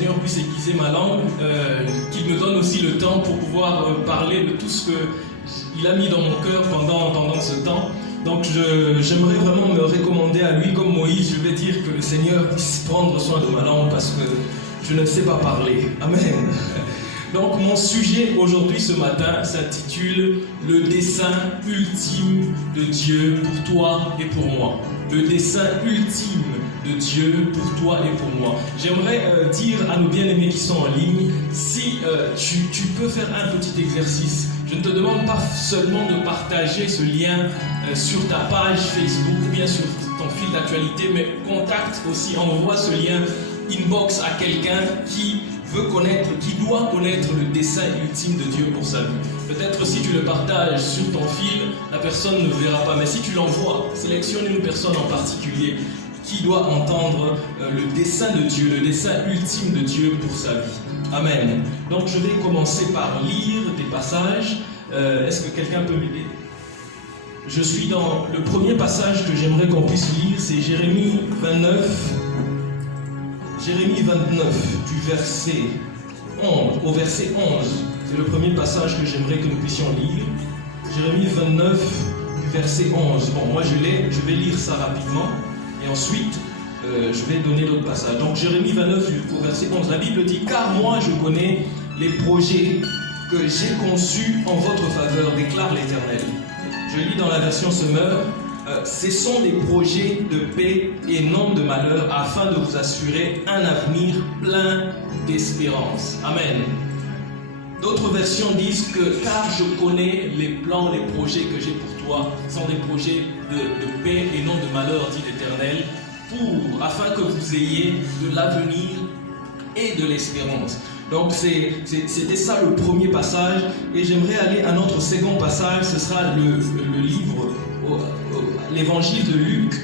Seigneur puisse aiguiser ma langue, qu'il me donne aussi le temps pour pouvoir parler de tout ce qu'il a mis dans mon cœur pendant ce temps. Donc j'aimerais vraiment me recommander à lui, comme Moïse, je vais dire que le Seigneur puisse prendre soin de ma langue parce que je ne sais pas parler. Amen. Donc mon sujet aujourd'hui, ce matin, s'intitule « Le dessein ultime de Dieu pour toi et pour moi ». Le dessein ultime de Dieu pour toi et pour moi. J'aimerais dire à nos bien-aimés qui sont en ligne, si tu peux faire un petit exercice. Je ne te demande pas seulement de partager ce lien sur ta page Facebook ou bien sur ton fil d'actualité, mais contacte aussi, envoie ce lien inbox à quelqu'un qui veut connaître, qui doit connaître le dessein ultime de Dieu pour sa vie. Peut-être si tu le partages sur ton fil, la personne ne verra pas, mais si tu l'envoies, sélectionne une personne en particulier qui doit entendre le dessein de Dieu, le dessein ultime de Dieu pour sa vie. Amen. Donc je vais commencer par lire des passages. Est-ce que quelqu'un peut m'aider? Je suis dans le premier passage que j'aimerais qu'on puisse lire, c'est Jérémie 29. Jérémie 29, du verset 11 au verset 11. C'est le premier passage que j'aimerais que nous puissions lire. Jérémie 29, du verset 11. Bon, moi je vais lire ça rapidement. Et ensuite, je vais donner d'autres passages. Donc Jérémie 29, au verset 11, la Bible dit « Car moi je connais les projets que j'ai conçus en votre faveur, déclare l'Éternel. » Je lis dans la version Semeur. Ce sont des projets de paix et non de malheur afin de vous assurer un avenir plein d'espérance. Amen. D'autres versions disent que car je connais les plans, les projets que j'ai pour toi, sont des projets de paix et non de malheur, dit l'Éternel, afin que vous ayez de l'avenir et de l'espérance. Donc c'était ça le premier passage, et j'aimerais aller à notre second passage. Ce sera le livre, l'évangile de Luc,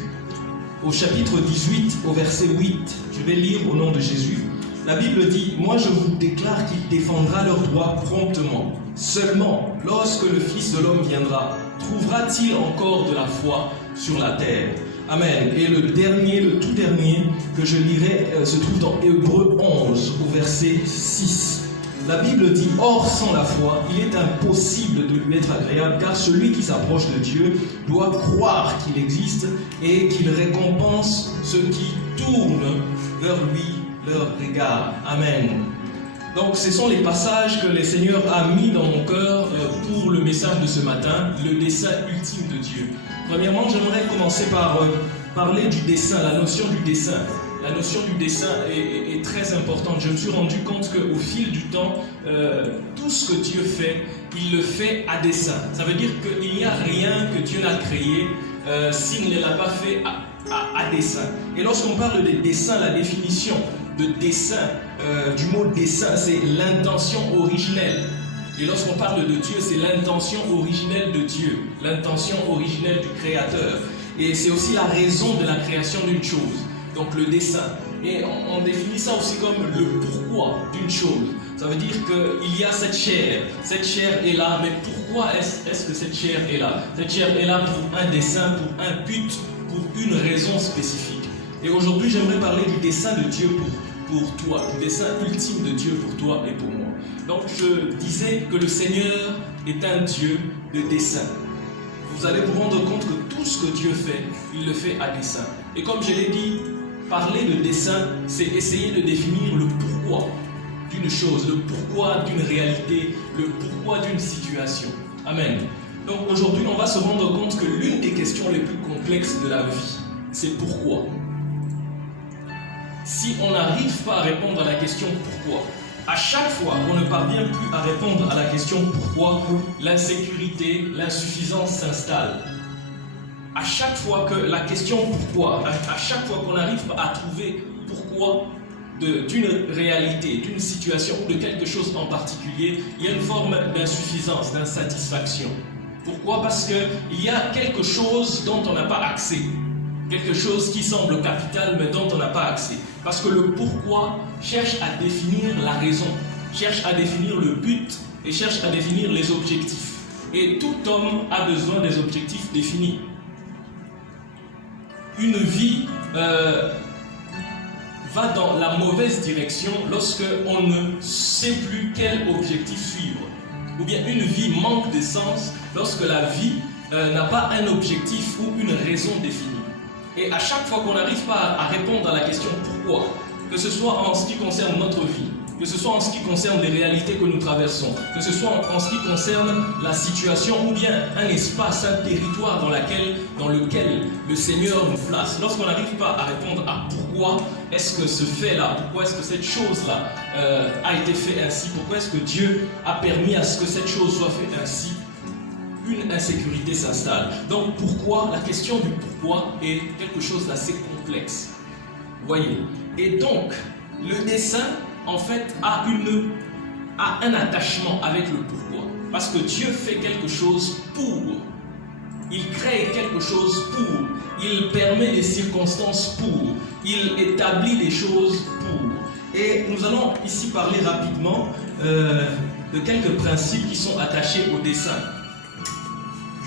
au chapitre 18, au verset 8. Je vais lire au nom de Jésus. La Bible dit « Moi je vous déclare qu'il défendra leurs droits promptement. Seulement, lorsque le Fils de l'homme viendra, trouvera-t-il encore de la foi sur la terre ?» Amen. Et le tout dernier que je lirai se trouve dans Hébreux 11, au verset 6. La Bible dit « Or, sans la foi, il est impossible de lui être agréable, car celui qui s'approche de Dieu doit croire qu'il existe et qu'il récompense ceux qui tournent vers lui leur regard. » Amen. Donc, ce sont les passages que le Seigneur a mis dans mon cœur pour le message de ce matin, le dessein ultime de Dieu. Premièrement, j'aimerais commencer par parler du dessein, la notion du dessein. La notion du dessein est très importante. Je me suis rendu compte qu'au fil du temps, tout ce que Dieu fait, il le fait à dessein. Ça veut dire qu'il n'y a rien que Dieu n'a créé s'il ne l'a pas fait à dessein. Et lorsqu'on parle de dessein, la définition de dessein, du mot dessein, c'est l'intention originelle. Et lorsqu'on parle de Dieu, c'est l'intention originelle de Dieu, l'intention originelle du Créateur. Et c'est aussi la raison de la création d'une chose, donc le dessein. Et on définit ça aussi comme le pourquoi d'une chose. Ça veut dire qu'il y a cette chair est là, mais pourquoi est-ce que cette chair est là? Cette chair est là pour un dessein, pour un but, pour une raison spécifique. Et aujourd'hui, j'aimerais parler du dessein de Dieu pour toi, du dessein ultime de Dieu pour toi et pour moi. Donc je disais que le Seigneur est un Dieu de dessein. Vous allez vous rendre compte que tout ce que Dieu fait, il le fait à dessein. Et comme je l'ai dit, parler de dessein, c'est essayer de définir le pourquoi d'une chose, le pourquoi d'une réalité, le pourquoi d'une situation. Amen. Donc aujourd'hui, on va se rendre compte que l'une des questions les plus complexes de la vie, c'est pourquoi. Si on n'arrive pas à répondre à la question pourquoi, à chaque fois qu'on ne parvient plus à répondre à la question pourquoi, l'insécurité, l'insuffisance s'installe. À chaque fois que la question pourquoi, à chaque fois qu'on n'arrive pas à trouver pourquoi d'une réalité, d'une situation ou de quelque chose en particulier, il y a une forme d'insuffisance, d'insatisfaction. Pourquoi? Parce qu'il y a quelque chose dont on n'a pas accès. Quelque chose qui semble capital mais dont on n'a pas accès. Parce que le pourquoi cherche à définir la raison, cherche à définir le but et cherche à définir les objectifs. Et tout homme a besoin des objectifs définis. Une vie va dans la mauvaise direction lorsque on ne sait plus quel objectif suivre. Ou bien une vie manque de sens lorsque la vie n'a pas un objectif ou une raison définie. Et à chaque fois qu'on n'arrive pas à répondre à la question pourquoi, que ce soit en ce qui concerne notre vie, que ce soit en ce qui concerne les réalités que nous traversons, que ce soit en ce qui concerne la situation ou bien un espace, un territoire dans lequel le Seigneur nous place. Lorsqu'on n'arrive pas à répondre à pourquoi est-ce que ce fait-là, pourquoi est-ce que cette chose-là a été faite ainsi, pourquoi est-ce que Dieu a permis à ce que cette chose soit faite ainsi, une insécurité s'installe. Donc pourquoi, la question du pourquoi est quelque chose d'assez complexe. Vous voyez. Et donc, le dessein, en fait, a un attachement avec le pourquoi. Parce que Dieu fait quelque chose pour. Il crée quelque chose pour. Il permet des circonstances pour. Il établit des choses pour. Et nous allons ici parler rapidement de quelques principes qui sont attachés au dessein.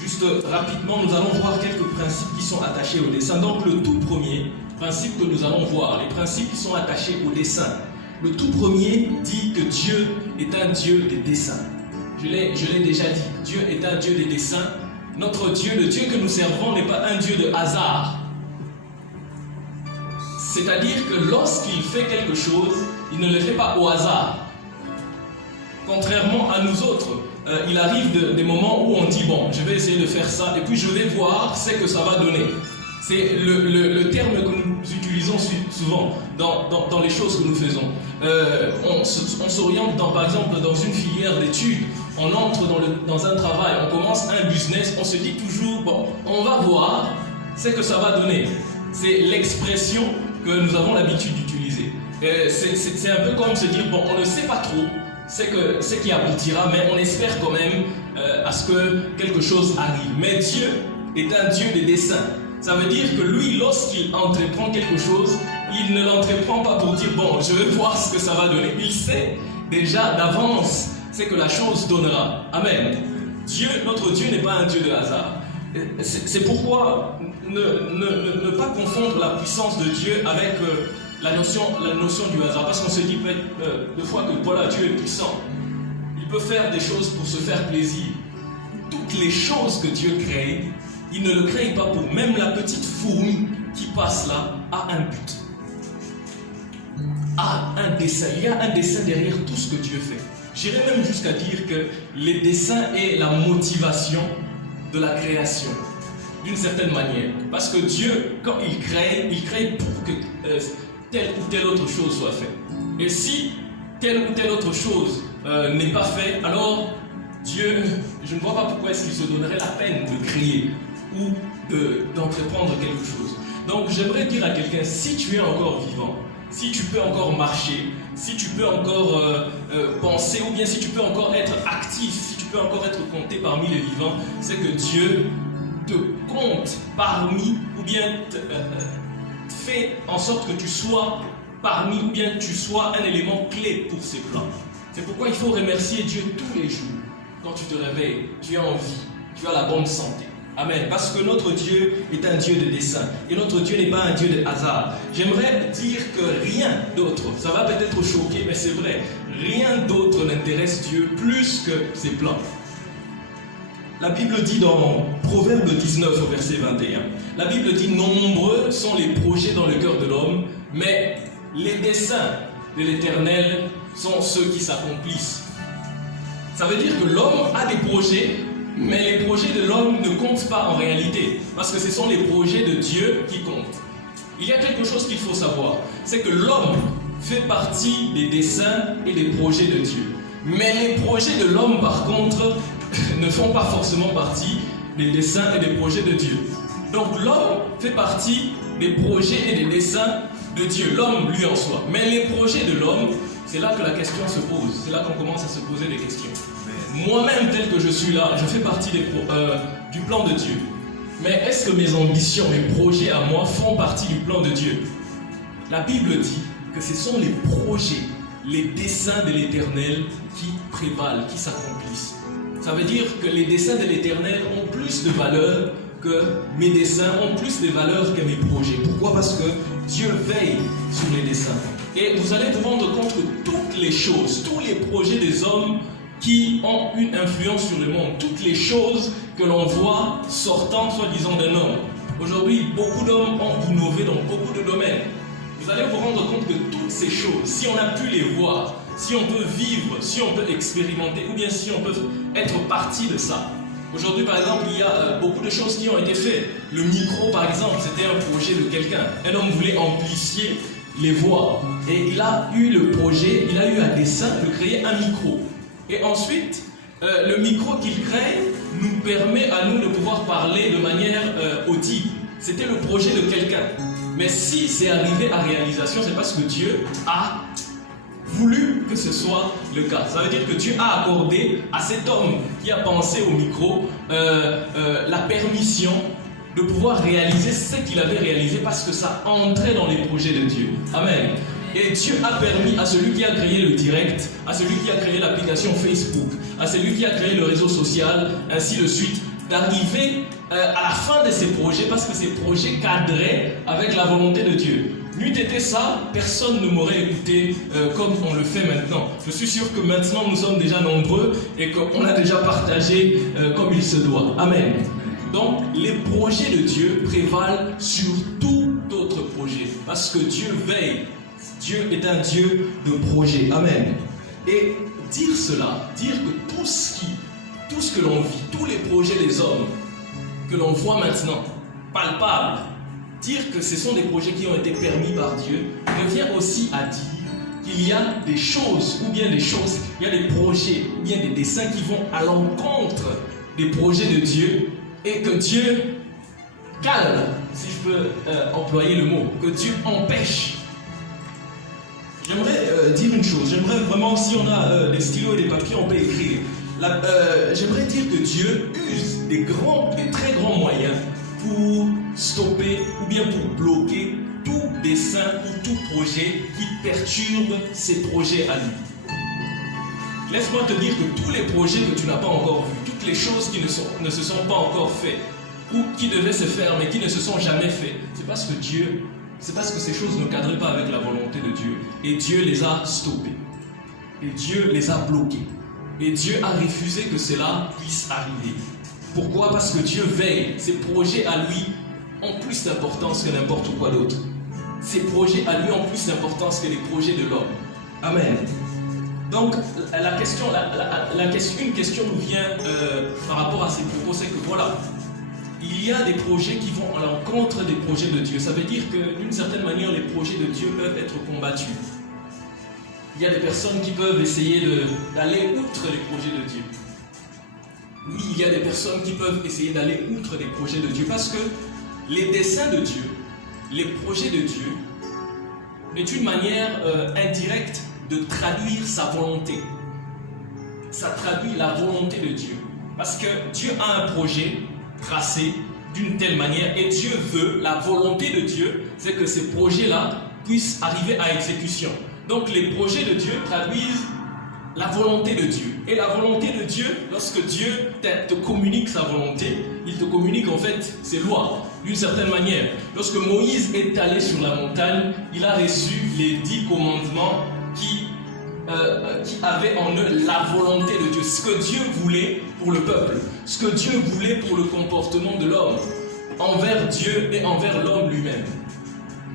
Juste rapidement, nous allons voir quelques principes qui sont attachés au dessein. Donc le tout premier principe que nous allons voir, les principes qui sont attachés au dessein. Le tout premier dit que Dieu est un Dieu des desseins. Je l'ai déjà dit, Dieu est un Dieu des desseins. Notre Dieu, le Dieu que nous servons, n'est pas un Dieu de hasard. C'est-à-dire que lorsqu'il fait quelque chose, il ne le fait pas au hasard. Contrairement à nous autres, il arrive des moments où on dit bon, je vais essayer de faire ça et puis je vais voir ce que ça va donner. C'est le terme que nous utilisons souvent dans les choses que nous faisons. On s'oriente par exemple dans une filière d'études, on entre dans un travail, on commence un business, on se dit toujours bon, on va voir ce que ça va donner. C'est l'expression que nous avons l'habitude d'utiliser. C'est un peu comme se dire bon, on ne sait pas trop ce qui aboutira, mais on espère quand même à ce que quelque chose arrive. Mais Dieu est un Dieu des desseins. Ça veut dire que lui, lorsqu'il entreprend quelque chose, il ne l'entreprend pas pour dire bon, je vais voir ce que ça va donner. Il sait déjà d'avance ce que la chose donnera. Amen. Notre Dieu n'est pas un Dieu de hasard. C'est pourquoi ne pas confondre la puissance de Dieu avec la notion du hasard. Parce qu'on se dit des fois que voilà, Dieu est puissant. Il peut faire des choses pour se faire plaisir. Toutes les choses que Dieu crée, il ne le crée pas pour. Même la petite fourmi qui passe là a un but. A un dessein. Il y a un dessein derrière tout ce que Dieu fait. J'irais même jusqu'à dire que les desseins est la motivation de la création. D'une certaine manière. Parce que Dieu, quand il crée pour que telle ou telle autre chose soit faite. Et si telle ou telle autre chose n'est pas faite, alors Dieu, je ne vois pas pourquoi est-ce qu'il se donnerait la peine de créer ou d'entreprendre quelque chose. Donc j'aimerais dire à quelqu'un, si tu es encore vivant, si tu peux encore marcher, si tu peux encore penser, ou bien si tu peux encore être actif, si tu peux encore être compté parmi les vivants, c'est que Dieu te compte parmi, ou bien fait en sorte que tu sois parmi, ou bien tu sois un élément clé pour ses plans. C'est pourquoi il faut remercier Dieu tous les jours. Quand tu te réveilles, tu es en vie, tu as la bonne santé. Amen. Parce que notre Dieu est un Dieu de dessein. Et notre Dieu n'est pas un Dieu de hasard. J'aimerais dire que rien d'autre, ça va peut-être choquer, mais c'est vrai, rien d'autre n'intéresse Dieu plus que ses plans. La Bible dit dans Proverbe 19 au verset 21, la Bible dit « Nombreux sont les projets dans le cœur de l'homme, mais les desseins de l'Éternel sont ceux qui s'accomplissent. » Ça veut dire que l'homme a des projets, mais les projets de l'homme ne comptent pas en réalité, parce que ce sont les projets de Dieu qui comptent. Il y a quelque chose qu'il faut savoir, c'est que l'homme fait partie des desseins et des projets de Dieu. Mais les projets de l'homme, par contre, ne font pas forcément partie des desseins et des projets de Dieu. Donc l'homme fait partie des projets et des desseins de Dieu, l'homme lui en soi. Mais les projets de l'homme, c'est là que la question se pose, c'est là qu'on commence à se poser des questions. Moi-même, tel que je suis là, je fais partie du plan de Dieu. Mais est-ce que mes ambitions, mes projets à moi font partie du plan de Dieu? La Bible dit que ce sont les projets, les desseins de l'Éternel qui prévalent, qui s'accomplissent. Ça veut dire que les desseins de l'Éternel ont plus de valeur que mes desseins, ont plus de valeur que mes projets. Pourquoi? Parce que Dieu veille sur les desseins. Et vous allez vous rendre compte que toutes les choses, tous les projets des hommes qui ont une influence sur le monde, toutes les choses que l'on voit sortant soi-disant d'un homme. Aujourd'hui, beaucoup d'hommes ont innové dans beaucoup de domaines. Vous allez vous rendre compte que toutes ces choses, si on a pu les voir, si on peut vivre, si on peut expérimenter, ou bien si on peut être partie de ça. Aujourd'hui, par exemple, il y a beaucoup de choses qui ont été faites. Le micro, par exemple, c'était un projet de quelqu'un. Un homme voulait amplifier les voix. Et il a eu le projet, il a eu un dessein de créer un micro. Et ensuite, le micro qu'il crée nous permet à nous de pouvoir parler de manière audible. C'était le projet de quelqu'un. Mais si c'est arrivé à réalisation, c'est parce que Dieu a voulu que ce soit le cas. Ça veut dire que Dieu a accordé à cet homme qui a pensé au micro la permission de pouvoir réaliser ce qu'il avait réalisé parce que ça entrait dans les projets de Dieu. Amen. Et Dieu a permis à celui qui a créé le direct, à celui qui a créé l'application Facebook, à celui qui a créé le réseau social, ainsi de suite, d'arriver à la fin de ces projets parce que ces projets cadraient avec la volonté de Dieu. N'eût été ça, personne ne m'aurait écouté comme on le fait maintenant. Je suis sûr que maintenant nous sommes déjà nombreux et qu'on a déjà partagé comme il se doit. Amen. Donc les projets de Dieu prévalent sur tout autre projet parce que Dieu veille. Dieu est un Dieu de projet. Amen. Et dire cela, dire que tout ce que l'on vit, tous les projets des hommes que l'on voit maintenant, palpables, dire que ce sont des projets qui ont été permis par Dieu, revient aussi à dire qu'il y a des choses, il y a des projets, ou bien des desseins qui vont à l'encontre des projets de Dieu et que Dieu calme, si je peux employer le mot, que Dieu empêche. J'aimerais dire une chose, j'aimerais vraiment, si on a des stylos et des papiers, on peut écrire. J'aimerais dire que Dieu use des très grands moyens pour stopper ou bien pour bloquer tout dessein ou tout projet qui perturbe ses projets à lui. Laisse-moi te dire que tous les projets que tu n'as pas encore vus, toutes les choses qui ne se sont pas encore faites ou qui devaient se faire mais qui ne se sont jamais faites, c'est parce que ces choses ne cadraient pas avec la volonté de Dieu. Et Dieu les a stoppées. Et Dieu les a bloquées. Et Dieu a refusé que cela puisse arriver. Pourquoi? Parce que Dieu veille. Ses projets à lui ont plus d'importance que n'importe quoi d'autre. Ses projets à lui ont plus d'importance que les projets de l'homme. Amen. Donc, une question nous vient par rapport à ces propos, c'est que voilà, il y a des projets qui vont à l'encontre des projets de Dieu. Ça veut dire que d'une certaine manière, les projets de Dieu peuvent être combattus. Il y a des personnes qui peuvent essayer d'aller outre les projets de Dieu. Oui, il y a des personnes qui peuvent essayer d'aller outre les projets de Dieu parce que les desseins de Dieu, les projets de Dieu, est une manière indirecte de traduire sa volonté. Ça traduit la volonté de Dieu. Parce que Dieu a un projet tracé d'une telle manière et Dieu veut, la volonté de Dieu, c'est que ces projets-là puissent arriver à exécution. Donc les projets de Dieu traduisent la volonté de Dieu. Et la volonté de Dieu, lorsque Dieu te communique sa volonté, il te communique en fait ses lois, d'une certaine manière. Lorsque Moïse est allé sur la montagne, il a reçu les 10 commandements qui avaient en eux la volonté de Dieu, ce que Dieu voulait pour le peuple, ce que Dieu voulait pour le comportement de l'homme, envers Dieu et envers l'homme lui-même.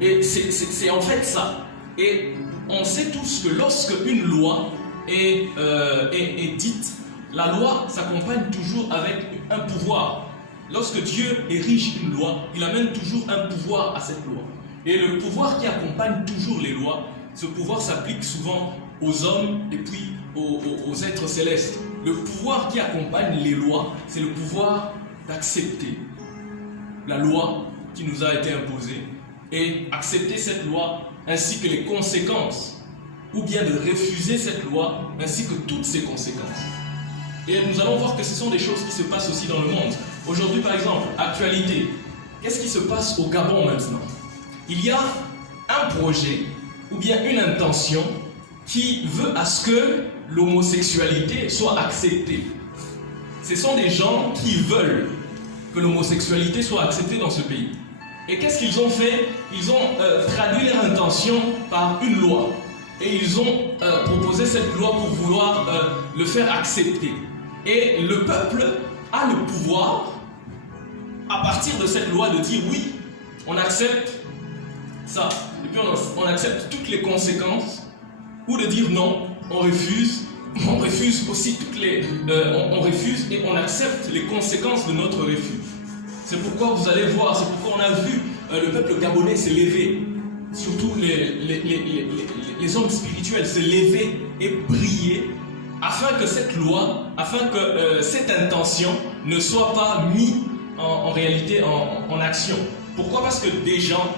Et c'est en fait ça. Et on sait tous que lorsque une loi est dite, la loi s'accompagne toujours avec un pouvoir. Lorsque Dieu érige une loi, il amène toujours un pouvoir à cette loi. Et le pouvoir qui accompagne toujours les lois, ce pouvoir s'applique souvent aux hommes et puis aux êtres célestes. Le pouvoir qui accompagne les lois, c'est le pouvoir d'accepter la loi qui nous a été imposée et accepter cette loi ainsi que les conséquences, ou bien de refuser cette loi ainsi que toutes ses conséquences. Et nous allons voir que ce sont des choses qui se passent aussi dans le monde. Aujourd'hui, par exemple, actualité. Qu'est-ce qui se passe au Gabon maintenant? Il y a un projet ou bien une intention qui veut à ce que l'homosexualité soit acceptée. Ce sont des gens qui veulent que l'homosexualité soit acceptée dans ce pays. Et qu'est-ce qu'ils ont fait? Ils ont traduit leur intention par une loi. Et ils ont proposé cette loi pour vouloir le faire accepter. Et le peuple a le pouvoir, à partir de cette loi, de dire oui, on accepte ça. Et puis on accepte toutes les conséquences, ou de dire non, on refuse aussi on refuse et on accepte les conséquences de notre refus. C'est pourquoi vous allez voir, c'est pourquoi on a vu le peuple gabonais se lever, surtout les hommes spirituels se lever et briller, afin que cette loi, afin que cette intention ne soit pas mise en réalité en action. Pourquoi? Parce que des gens,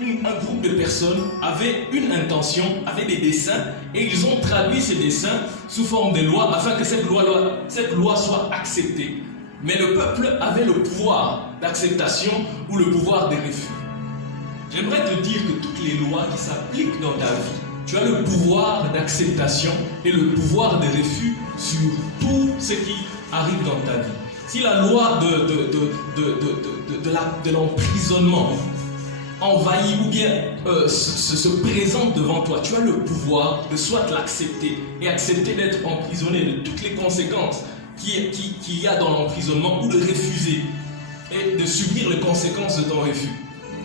un groupe de personnes avait une intention, avait des desseins, et ils ont traduit ces dessins sous forme de loi afin que cette loi soit acceptée. Mais le peuple avait le pouvoir d'acceptation ou le pouvoir de refus. J'aimerais te dire que toutes les lois qui s'appliquent dans ta vie, tu as le pouvoir d'acceptation et le pouvoir de refus sur tout ce qui arrive dans ta vie. Si la loi de l'emprisonnement envahit ou bien se présente devant toi, tu as le pouvoir de soit l'accepter et accepter d'être emprisonné de toutes les conséquences qu'il y a dans l'emprisonnement, ou de refuser et de subir les conséquences de ton refus.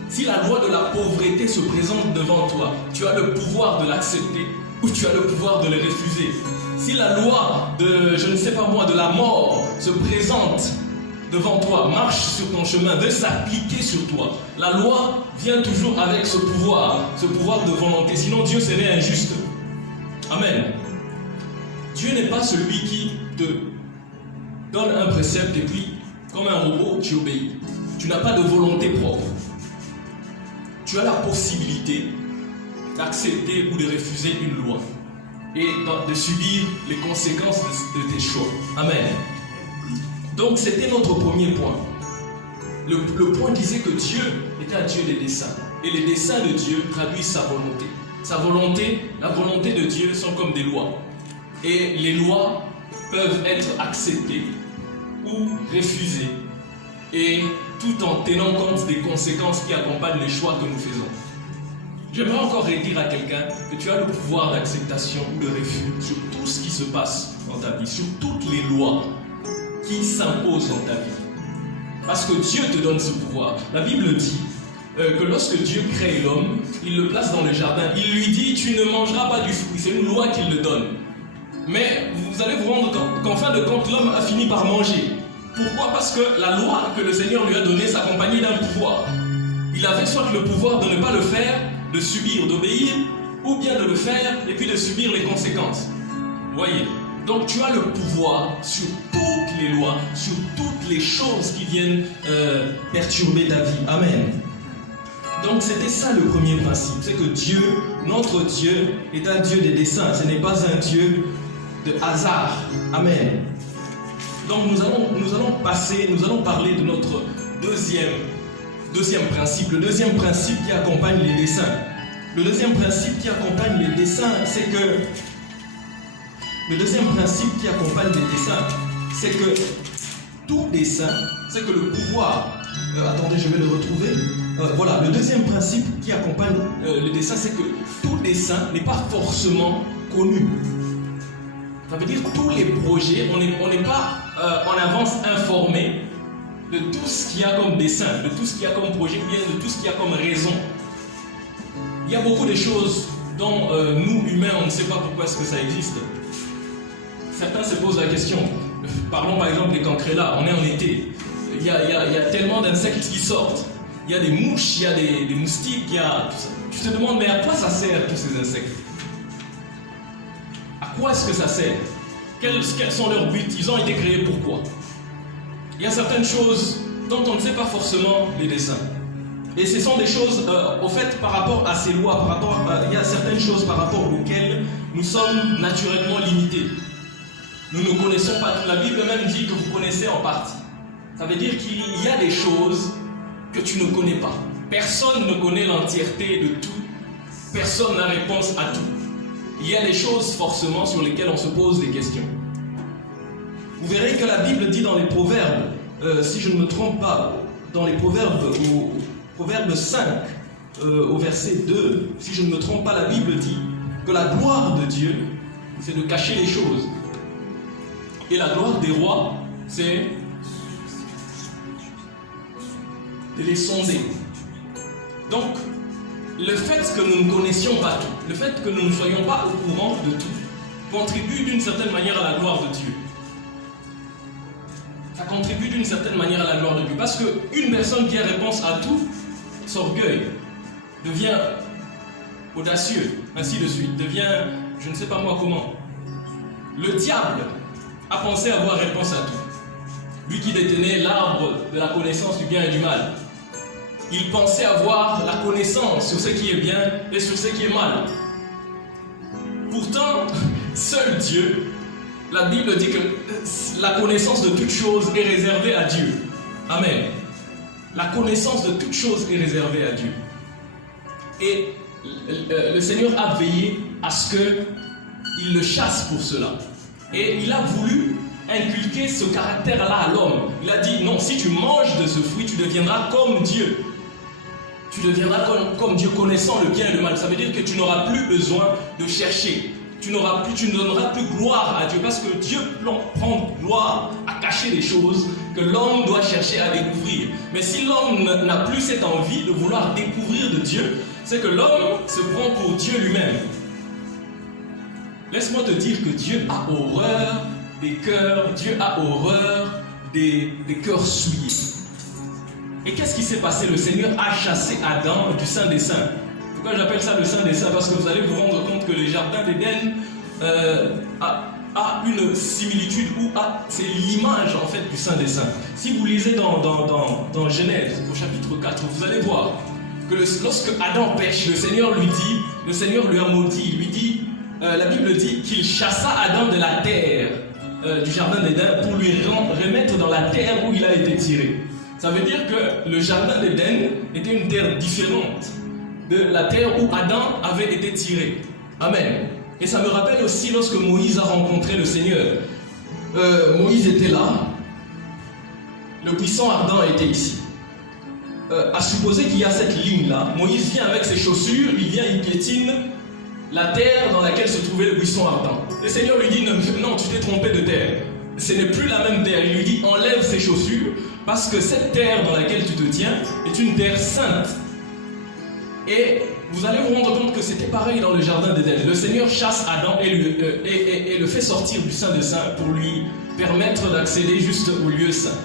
Si la loi de la pauvreté se présente devant toi, tu as le pouvoir de l'accepter ou tu as le pouvoir de le refuser. Si la loi de, je ne sais pas moi, de la mort se présente devant toi, marche sur ton chemin, veut s'appliquer sur toi, la loi vient toujours avec ce pouvoir de volonté. Sinon Dieu serait injuste. Amen. Dieu n'est pas celui qui te donne un précepte et puis, comme un robot, tu obéis. Tu n'as pas de volonté propre. Tu as la possibilité d'accepter ou de refuser une loi et de subir les conséquences de tes choix. Amen. Donc c'était notre premier point. Le point disait que Dieu était un Dieu des desseins. Et les desseins de Dieu traduisent sa volonté. Sa volonté, la volonté de Dieu sont comme des lois. Et les lois peuvent être acceptées ou refusées. Et tout en tenant compte des conséquences qui accompagnent les choix que nous faisons. J'aimerais encore redire à quelqu'un que tu as le pouvoir d'acceptation ou de refus sur tout ce qui se passe dans ta vie, sur toutes les lois qui s'imposent dans ta vie. Parce que Dieu te donne ce pouvoir. La Bible dit que lorsque Dieu crée l'homme, il le place dans le jardin. Il lui dit, tu ne mangeras pas du fruit. C'est une loi qu'il le donne. Mais vous allez vous rendre compte qu'en fin de compte, l'homme a fini par manger. Pourquoi? Parce que la loi que le Seigneur lui a donnée s'accompagnait d'un pouvoir. Il avait soit le pouvoir de ne pas le faire, de subir, d'obéir, ou bien de le faire et puis de subir les conséquences. Voyez? Donc tu as le pouvoir sur toutes les lois, sur toutes les choses qui viennent perturber ta vie. Amen. Donc c'était ça le premier principe, c'est que Dieu, notre Dieu, est un Dieu des desseins. Ce n'est pas un Dieu de hasard. Amen. Donc nous allons parler de notre deuxième principe, le deuxième principe qui accompagne les desseins. Le deuxième principe qui accompagne les desseins, c'est que tout dessein, c'est que le pouvoir, attendez, je vais le retrouver. Voilà, le deuxième principe qui accompagne le dessein, c'est que tout dessein n'est pas forcément connu. Ça veut dire tous les projets, on n'est pas en avance informé de tout ce qu'il y a comme dessein, de tout ce qu'il y a comme projet, bien de tout ce qu'il y a comme raison. Il y a beaucoup de choses dont nous, humains, on ne sait pas pourquoi est-ce que ça existe. Certains se posent la question. Parlons par exemple des cancrelats, on est en été. Il y a tellement d'insectes qui sortent. Il y a des mouches, il y a des moustiques, il y a tout ça. Tu te demandes, mais à quoi ça sert tous ces insectes? À quoi est-ce que ça sert? Quels sont leurs buts? Ils ont été créés pourquoi? Il y a certaines choses dont on ne sait pas forcément les desseins. Et ce sont des choses, au fait, par rapport à ces lois, il y a certaines choses par rapport auxquelles nous sommes naturellement limités. Nous ne connaissons pas tout. La Bible même dit que vous connaissez en partie. Ça veut dire qu'il y a des choses que tu ne connais pas. Personne ne connaît l'entièreté de tout. Personne n'a réponse à tout. Il y a des choses forcément sur lesquelles on se pose des questions. Vous verrez que la Bible dit dans les Proverbes, si je ne me trompe pas, dans les Proverbes Proverbe 5, au verset 2, si je ne me trompe pas, la Bible dit que la gloire de Dieu, c'est de cacher les choses. Et la gloire des rois, c'est de les sonder. Donc, le fait que nous ne connaissions pas tout, le fait que nous ne soyons pas au courant de tout, contribue d'une certaine manière à la gloire de Dieu. Ça contribue d'une certaine manière à la gloire de Dieu. Parce qu'une personne qui a réponse à tout s'orgueille, devient audacieux, ainsi de suite, devient, je ne sais pas moi comment. Le diable a pensé avoir réponse à tout. Lui qui détenait l'arbre de la connaissance du bien et du mal. Il pensait avoir la connaissance sur ce qui est bien et sur ce qui est mal. Pourtant, seul Dieu, la Bible dit que la connaissance de toutes choses est réservée à Dieu. Amen. La connaissance de toutes choses est réservée à Dieu. Et le Seigneur a veillé à ce qu'il le chasse pour cela. Et il a voulu inculquer ce caractère-là à l'homme. Il a dit, non, si tu manges de ce fruit, tu deviendras comme Dieu. Tu deviendras comme Dieu, connaissant le bien et le mal. Ça veut dire que tu n'auras plus besoin de chercher. Tu ne donneras plus gloire à Dieu. Parce que Dieu prend gloire à cacher les choses que l'homme doit chercher à découvrir. Mais si l'homme n'a plus cette envie de vouloir découvrir de Dieu, c'est que l'homme se prend pour Dieu lui-même. Laisse-moi te dire que Dieu a horreur des cœurs, Dieu a horreur des cœurs souillés. Et qu'est-ce qui s'est passé? Le Seigneur a chassé Adam du Saint des Saints. Pourquoi j'appelle ça le Saint des Saints? Parce que vous allez vous rendre compte que le jardin d'Éden a une similitude, ou c'est l'image en fait du Saint des Saints. Si vous lisez dans Genèse, au chapitre 4, vous allez voir que lorsque Adam pêche, le Seigneur lui a maudit, il lui dit, la Bible dit qu'il chassa Adam de la terre du jardin d'Éden pour lui remettre dans la terre où il a été tiré. Ça veut dire que le jardin d'Éden était une terre différente de la terre où Adam avait été tiré. Amen. Et ça me rappelle aussi lorsque Moïse a rencontré le Seigneur. Moïse était là, le buisson ardent était ici. À supposer qu'il y a cette ligne-là, Moïse vient avec ses chaussures, il piétine la terre dans laquelle se trouvait le buisson ardent. Le Seigneur lui dit, non, tu t'es trompé de terre. Ce n'est plus la même terre. Il lui dit, enlève ses chaussures, parce que cette terre dans laquelle tu te tiens est une terre sainte. Et vous allez vous rendre compte que c'était pareil dans le jardin d'Éden. Le Seigneur chasse Adam et le fait sortir du Saint des Saints pour lui permettre d'accéder juste au lieu saint.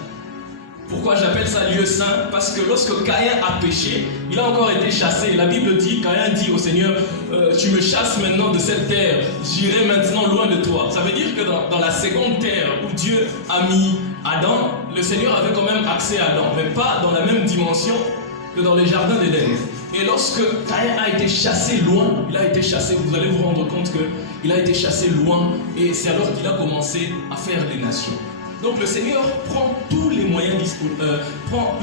Pourquoi j'appelle ça lieu saint? Parce que lorsque Caïn a péché, il a encore été chassé. La Bible dit, Caïn dit au Seigneur, tu me chasses maintenant de cette terre, j'irai maintenant loin de toi. Ça veut dire que dans la seconde terre où Dieu a mis Adam, le Seigneur avait quand même accès à Adam, mais pas dans la même dimension que dans le jardin d'Éden. Et lorsque Caïn a été chassé loin, il a été chassé, vous allez vous rendre compte qu'il a été chassé loin, et c'est alors qu'il a commencé à faire des nations. Donc le Seigneur prend tous les moyens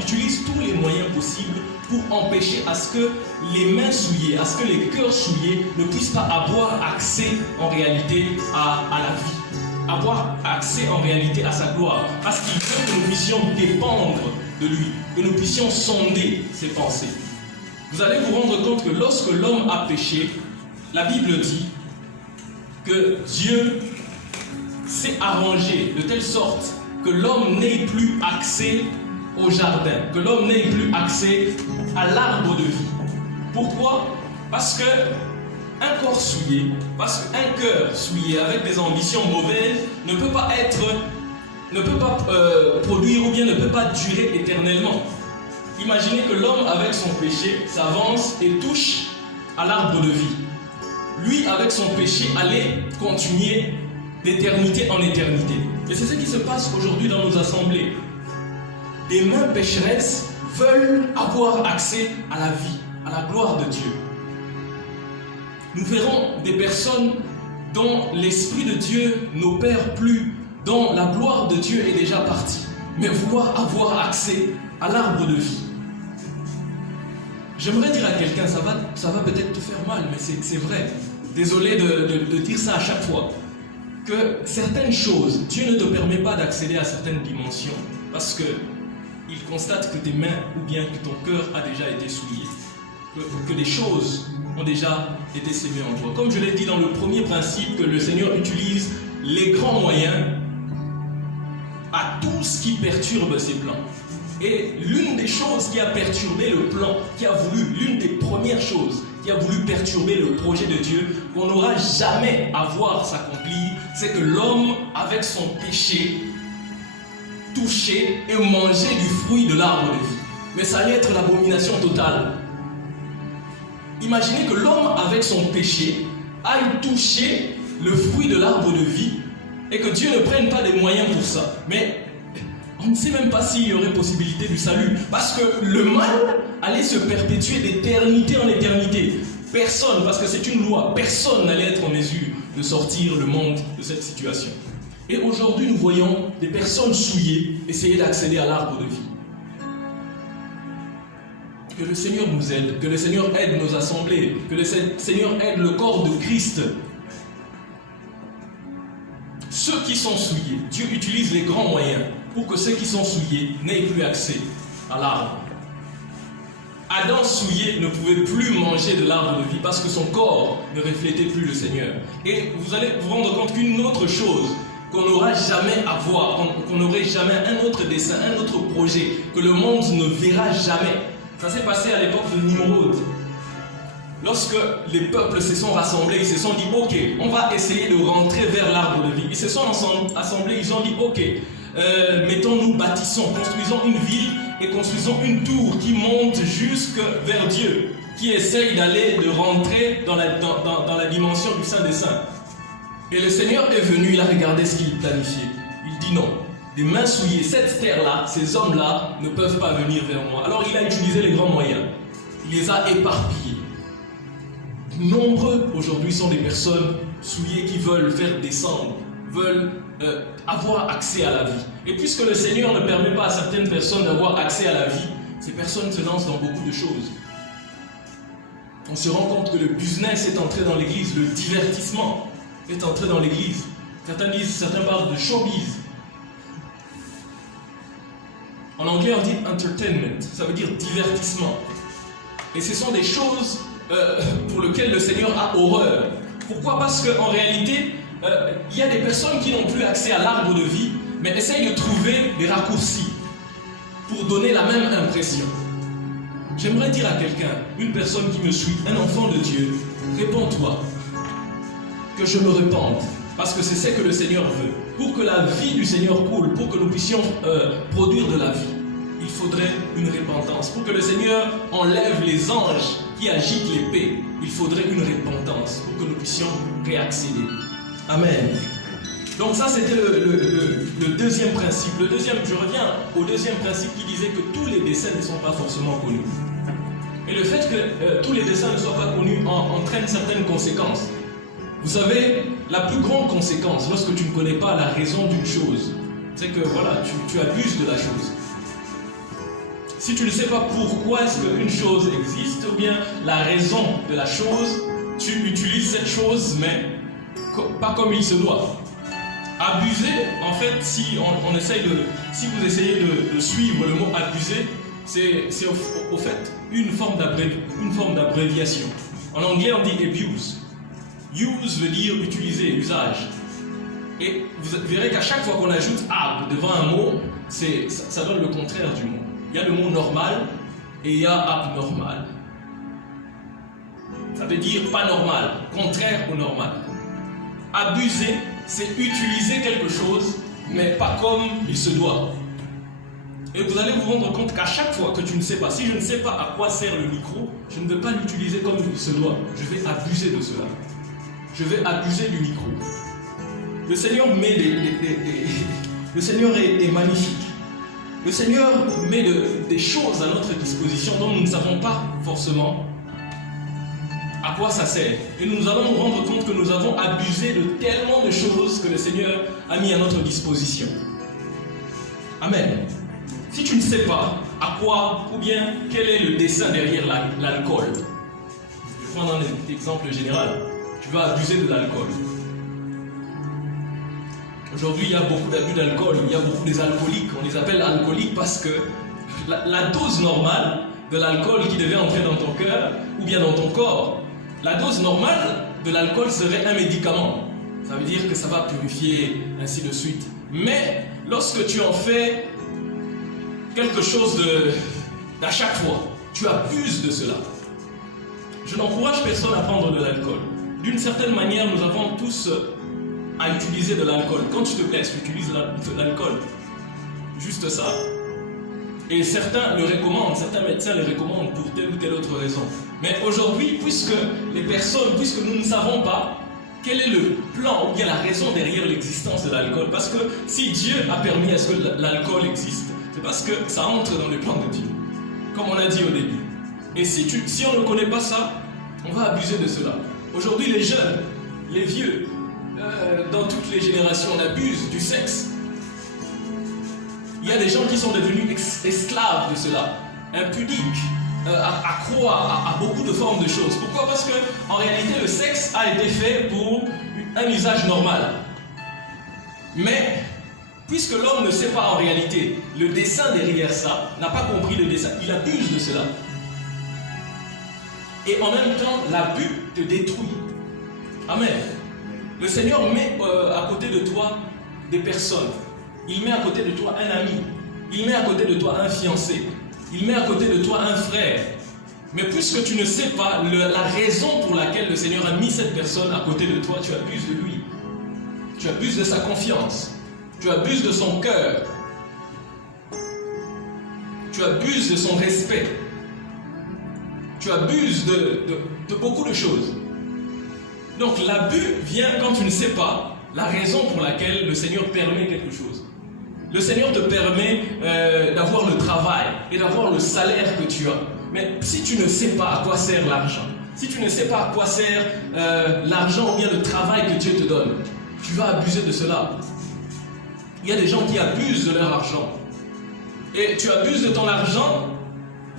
utilise tous les moyens possibles pour empêcher à ce que les mains souillées, à ce que les cœurs souillés ne puissent pas avoir accès en réalité à la vie, avoir accès en réalité à sa gloire, parce qu'il veut que nous puissions dépendre de lui, que nous puissions sonder ses pensées. Vous allez vous rendre compte que lorsque l'homme a péché, la Bible dit que Dieu s'est arrangé de telle sorte que l'homme n'ait plus accès au jardin, que l'homme n'ait plus accès à l'arbre de vie. Pourquoi? Parce que un corps souillé, parce qu'un cœur souillé avec des ambitions mauvaises ne peut pas produire ou bien ne peut pas durer éternellement. Imaginez que l'homme avec son péché s'avance et touche à l'arbre de vie. Lui avec son péché allait continuer d'éternité en éternité. Et c'est ce qui se passe aujourd'hui dans nos assemblées. Des mains pécheresses veulent avoir accès à la vie, à la gloire de Dieu. Nous verrons des personnes dont l'Esprit de Dieu n'opère plus, dont la gloire de Dieu est déjà partie, mais vouloir avoir accès à l'arbre de vie. J'aimerais dire à quelqu'un, ça va peut-être te faire mal, mais c'est vrai. Désolé de dire ça à chaque fois. Que certaines choses, Dieu ne te permet pas d'accéder à certaines dimensions. Parce que il constate que tes mains ou bien que ton cœur a déjà été souillé, que des choses ont déjà été sémées en toi. Comme je l'ai dit dans le premier principe, que le Seigneur utilise les grands moyens à tout ce qui perturbe ses plans. Et l'une des choses qui a perturbé le plan, l'une des premières choses qui a voulu perturber le projet de Dieu, qu'on n'aura jamais à voir s'accomplir, c'est que l'homme, avec son péché, touché et mangé du fruit de l'arbre de vie. Mais ça allait être l'abomination totale. Imaginez que l'homme, avec son péché, aille toucher le fruit de l'arbre de vie et que Dieu ne prenne pas des moyens pour ça. Mais on ne sait même pas s'il y aurait possibilité du salut, parce que le mal allait se perpétuer d'éternité en éternité. Personne, parce que c'est une loi, personne n'allait être en mesure de sortir le monde de cette situation. Et aujourd'hui, nous voyons des personnes souillées essayer d'accéder à l'arbre de vie. Que le Seigneur nous aide, que le Seigneur aide nos assemblées, que le Seigneur aide le corps de Christ. Ceux qui sont souillés, Dieu utilise les grands moyens pour que ceux qui sont souillés n'aient plus accès à l'arbre. Adam souillé ne pouvait plus manger de l'arbre de vie parce que son corps ne reflétait plus le Seigneur. Et vous allez vous rendre compte qu'une autre chose qu'on n'aura jamais à voir, qu'on n'aurait jamais un autre dessein, un autre projet, que le monde ne verra jamais. Ça s'est passé à l'époque de Nimrod. Lorsque les peuples se sont rassemblés, ils se sont dit, ok, on va essayer de rentrer vers l'arbre de vie. Ils se sont assemblés, ils ont dit, ok, mettons-nous, bâtissons, construisons une ville et construisons une tour qui monte jusque vers Dieu, qui essaye de rentrer dans la dimension du Saint des Saints. Et le Seigneur est venu, il a regardé ce qu'il planifiait. Il dit non, des mains souillées, cette terre-là, ces hommes-là ne peuvent pas venir vers moi. Alors il a utilisé les grands moyens. Il les a éparpillés. Nombreux aujourd'hui sont des personnes souillées qui veulent faire descendre, veulent avoir accès à la vie. Et puisque le Seigneur ne permet pas à certaines personnes d'avoir accès à la vie, ces personnes se lancent dans beaucoup de choses. On se rend compte que le business est entré dans l'église, le divertissement est entré dans l'église. Certains parlent de showbiz. En anglais, on dit entertainment, ça veut dire divertissement. Et ce sont des choses pour lesquelles le Seigneur a horreur. Pourquoi? Parce qu'en réalité, il y a des personnes qui n'ont plus accès à l'arbre de vie, mais essayent de trouver des raccourcis pour donner la même impression. J'aimerais dire à quelqu'un, une personne qui me suit, un enfant de Dieu, répands-toi, que je me répande, parce que c'est ce que le Seigneur veut. Pour que la vie du Seigneur coule, pour que nous puissions produire de la vie, il faudrait une repentance. Pour que le Seigneur enlève les anges qui agitent l'épée, il faudrait une repentance pour que nous puissions réaccéder. Amen. Donc ça, c'était le deuxième principe. Je reviens au deuxième principe qui disait que tous les desseins ne sont pas forcément connus. Et le fait que tous les desseins ne soient pas connus entraîne certaines conséquences. Vous savez, la plus grande conséquence, lorsque tu ne connais pas la raison d'une chose, c'est que voilà, tu abuses de la chose. Si tu ne sais pas pourquoi est-ce qu'une chose existe, ou bien la raison de la chose, tu utilises cette chose, mais pas comme il se doit. Abuser, en fait, si vous essayez de suivre le mot abuser, c'est au fait une forme d'abréviation. En anglais, on dit abuse. Use veut dire utiliser, usage. Et vous verrez qu'à chaque fois qu'on ajoute ab devant un mot, ça donne le contraire du mot. Il y a le mot normal et il y a abnormal. Ça veut dire pas normal, contraire au normal. Abuser, c'est utiliser quelque chose, mais pas comme il se doit. Et vous allez vous rendre compte qu'à chaque fois que tu ne sais pas, si je ne sais pas à quoi sert le micro, je ne vais pas l'utiliser comme il se doit. Je vais abuser de cela. Je vais abuser du micro. Le Seigneur met le Seigneur est magnifique. Le Seigneur met des choses à notre disposition dont nous ne savons pas forcément à quoi ça sert. Et nous allons nous rendre compte que nous avons abusé de tellement de choses que le Seigneur a mis à notre disposition. Amen. Si tu ne sais pas à quoi ou bien quel est le dessein derrière l'alcool, je vais prendre un exemple général. Tu vas abuser de l'alcool. Aujourd'hui, il y a beaucoup d'abus d'alcool. Il y a beaucoup des alcooliques. On les appelle alcooliques parce que la dose normale de l'alcool qui devait entrer dans ton cœur ou bien dans ton corps. La dose normale de l'alcool serait un médicament. Ça veut dire que ça va purifier, ainsi de suite. Mais lorsque tu en fais quelque chose d'à chaque fois, tu abuses de cela. Je n'encourage personne à prendre de l'alcool. D'une certaine manière, nous avons tous à utiliser de l'alcool. Quand tu te blesses, tu utilises l'alcool. Juste ça. Et certains le recommandent, certains médecins le recommandent pour telle ou telle autre raison. Mais aujourd'hui, puisque nous ne savons pas quel est le plan ou bien la raison derrière l'existence de l'alcool, parce que si Dieu a permis à ce que l'alcool existe, c'est parce que ça entre dans le plan de Dieu, comme on a dit au début. Et si on ne connaît pas ça, on va abuser de cela. Aujourd'hui, les jeunes, les vieux, dans toutes les générations, on abuse du sexe. Il y a des gens qui sont devenus esclaves de cela, impudiques, accros à beaucoup de formes de choses. Pourquoi? Parce que en réalité, le sexe a été fait pour un usage normal. Mais puisque l'homme ne sait pas en réalité le dessein derrière ça, n'a pas compris le dessein, il abuse de cela. Et en même temps, l'abus te détruit. Amen. Le Seigneur met à côté de toi des personnes. Il met à côté de toi un ami. Il met à côté de toi un fiancé. Il met à côté de toi un frère. Mais puisque tu ne sais pas la raison pour laquelle le Seigneur a mis cette personne à côté de toi, tu abuses de lui. Tu abuses de sa confiance. Tu abuses de son cœur. Tu abuses de son respect. Tu abuses de beaucoup de choses. Donc l'abus vient quand tu ne sais pas la raison pour laquelle le Seigneur permet quelque chose. Le Seigneur te permet d'avoir le travail et d'avoir le salaire que tu as. Mais si tu ne sais pas à quoi sert l'argent, si tu ne sais pas à quoi sert l'argent ou bien le travail que Dieu te donne, tu vas abuser de cela. Il y a des gens qui abusent de leur argent. Et tu abuses de ton argent,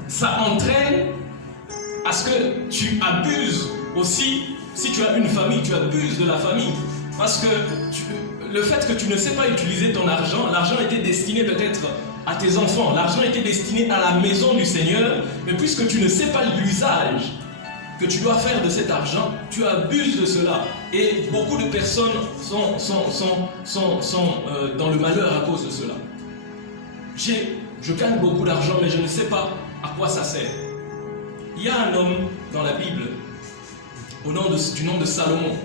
ça entraîne à ce que tu abuses aussi. Si tu as une famille, tu abuses de la famille. Parce que le fait que tu ne sais pas utiliser ton argent, l'argent était destiné peut-être à tes enfants, l'argent était destiné à la maison du Seigneur, mais puisque tu ne sais pas l'usage que tu dois faire de cet argent, tu abuses de cela. Et beaucoup de personnes sont dans le malheur à cause de cela. Je gagne beaucoup d'argent, mais je ne sais pas à quoi ça sert. Il y a un homme dans la Bible, du nom de Salomon,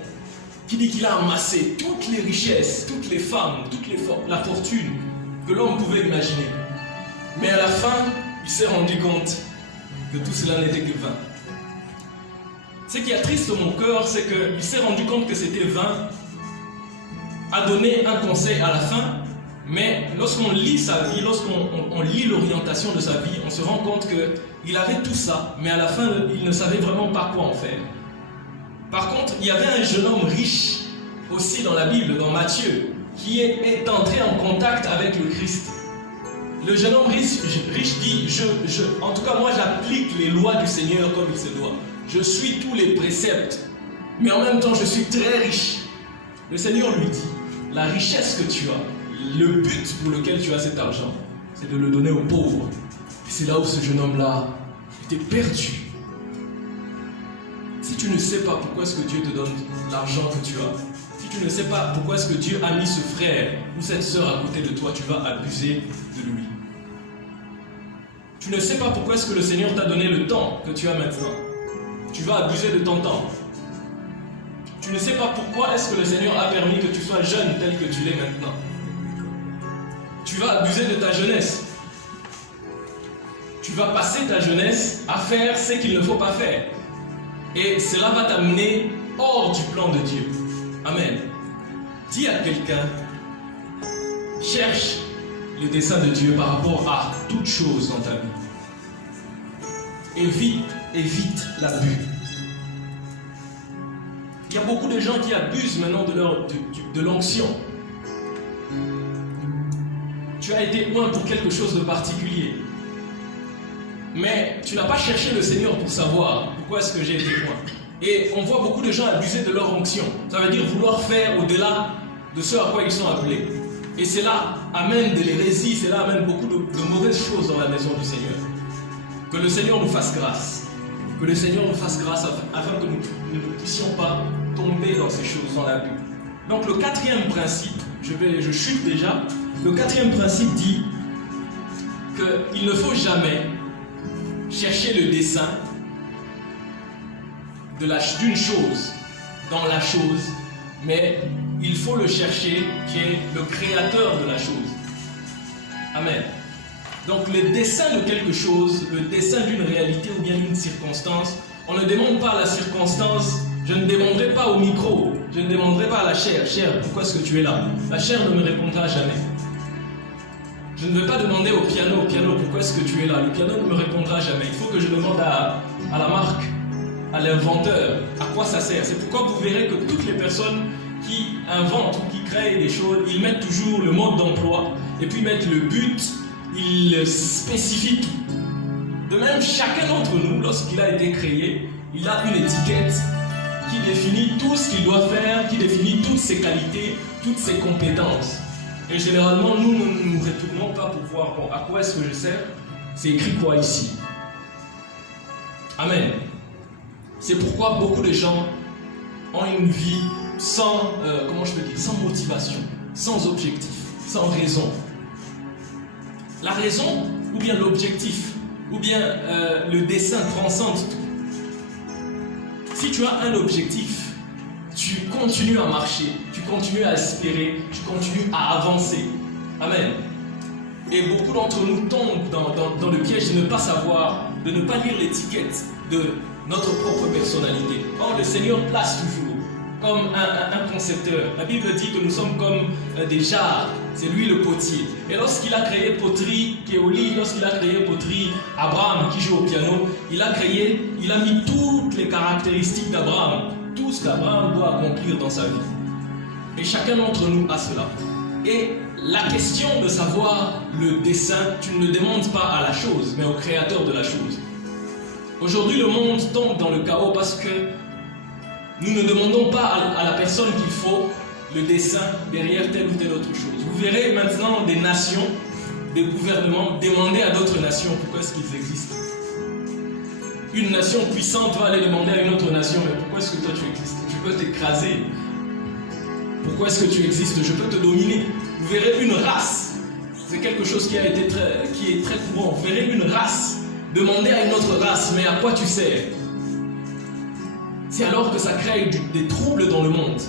qui dit qu'il a amassé toutes les richesses, toutes les femmes, la fortune que l'homme pouvait imaginer. Mais à la fin, il s'est rendu compte que tout cela n'était que vain. Ce qui attriste mon cœur, c'est qu'il s'est rendu compte que c'était vain, a donné un conseil à la fin, mais lorsqu'on lit sa vie, lorsqu'on lit l'orientation de sa vie, on se rend compte qu'il avait tout ça, mais à la fin, il ne savait vraiment pas quoi en faire. Par contre, il y avait un jeune homme riche aussi dans la Bible, dans Matthieu, qui est entré en contact avec le Christ. Le jeune homme riche dit, en tout cas moi j'applique les lois du Seigneur comme il se doit. Je suis tous les préceptes, mais en même temps je suis très riche. Le Seigneur lui dit, la richesse que tu as, le but pour lequel tu as cet argent, c'est de le donner aux pauvres. Et c'est là où ce jeune homme-là était perdu. Si tu ne sais pas pourquoi est-ce que Dieu te donne l'argent que tu as, si tu ne sais pas pourquoi est-ce que Dieu a mis ce frère ou cette sœur à côté de toi, tu vas abuser de lui. Tu ne sais pas pourquoi est-ce que le Seigneur t'a donné le temps que tu as maintenant. Tu vas abuser de ton temps. Tu ne sais pas pourquoi est-ce que le Seigneur a permis que tu sois jeune tel que tu l'es maintenant. Tu vas abuser de ta jeunesse. Tu vas passer ta jeunesse à faire ce qu'il ne faut pas faire. Et cela va t'amener hors du plan de Dieu. Amen. Dis à quelqu'un, cherche le dessein de Dieu par rapport à toute chose dans ta vie. Évite l'abus. Il y a beaucoup de gens qui abusent maintenant de l'onction. Tu as été oint pour quelque chose de particulier. Mais tu n'as pas cherché le Seigneur pour savoir pourquoi est-ce que j'ai été oint. Et on voit beaucoup de gens abuser de leur onction. Ça veut dire vouloir faire au-delà de ce à quoi ils sont appelés. Et cela amène de l'hérésie, cela amène beaucoup de mauvaises choses dans la maison du Seigneur. Que le Seigneur nous fasse grâce. Que le Seigneur nous fasse grâce afin que nous ne puissions pas tomber dans ces choses, dans l'abus. Donc le quatrième principe, je chute déjà, le quatrième principe dit qu'il ne faut jamais chercher le dessein d'une chose dans la chose, mais il faut le chercher qui est le créateur de la chose. Amen. Donc le dessein de quelque chose, le dessein d'une réalité ou bien d'une circonstance, on ne demande pas à la circonstance, je ne demanderai pas au micro, je ne demanderai pas à la chair, chair, pourquoi est-ce que tu es là? La chair ne me répondra jamais. Je ne vais pas demander au piano, pourquoi est-ce que tu es là? Le piano ne me répondra jamais. Il faut que je demande à la marque, à l'inventeur, à quoi ça sert. C'est pourquoi vous verrez que toutes les personnes qui inventent ou qui créent des choses, ils mettent toujours le mode d'emploi et puis mettent le but, ils spécifient tout. De même, chacun d'entre nous, lorsqu'il a été créé, il a une étiquette qui définit tout ce qu'il doit faire, qui définit toutes ses qualités, toutes ses compétences. Et généralement, nous ne nous retournons pas pour voir bon, à quoi est-ce que je sers. C'est écrit quoi ici? Amen. C'est pourquoi beaucoup de gens ont une vie sans, sans motivation, sans objectif, sans raison. La raison, ou bien l'objectif, ou bien le dessein transcende tout. Si tu as un objectif, tu continues à marcher, tu continues à espérer, tu continues à avancer. Amen. Et beaucoup d'entre nous tombent dans le piège de ne pas savoir, de ne pas lire l'étiquette de notre propre personnalité. Or, le Seigneur place toujours comme un concepteur. La Bible dit que nous sommes comme des jarres, c'est lui le potier. Et lorsqu'il a créé poterie Kéoli, lorsqu'il a créé poterie Abraham qui joue au piano, il a mis toutes les caractéristiques d'Abraham, tout ce qu'Abraham doit accomplir dans sa vie. Et chacun d'entre nous a cela. Et la question de savoir le dessein, tu ne le demandes pas à la chose, mais au créateur de la chose. Aujourd'hui, le monde tombe dans le chaos parce que nous ne demandons pas à la personne qu'il faut le dessein derrière telle ou telle autre chose. Vous verrez maintenant des nations, des gouvernements demander à d'autres nations pourquoi est-ce qu'ils existent. Une nation puissante va aller demander à une autre nation, mais pourquoi est-ce que toi tu existes? Je peux t'écraser. Pourquoi est-ce que tu existes? Je peux te dominer. Vous verrez une race, c'est quelque chose qui est très courant. Vous verrez une race demander à une autre race, mais à quoi tu sers? C'est alors que ça crée des troubles dans le monde.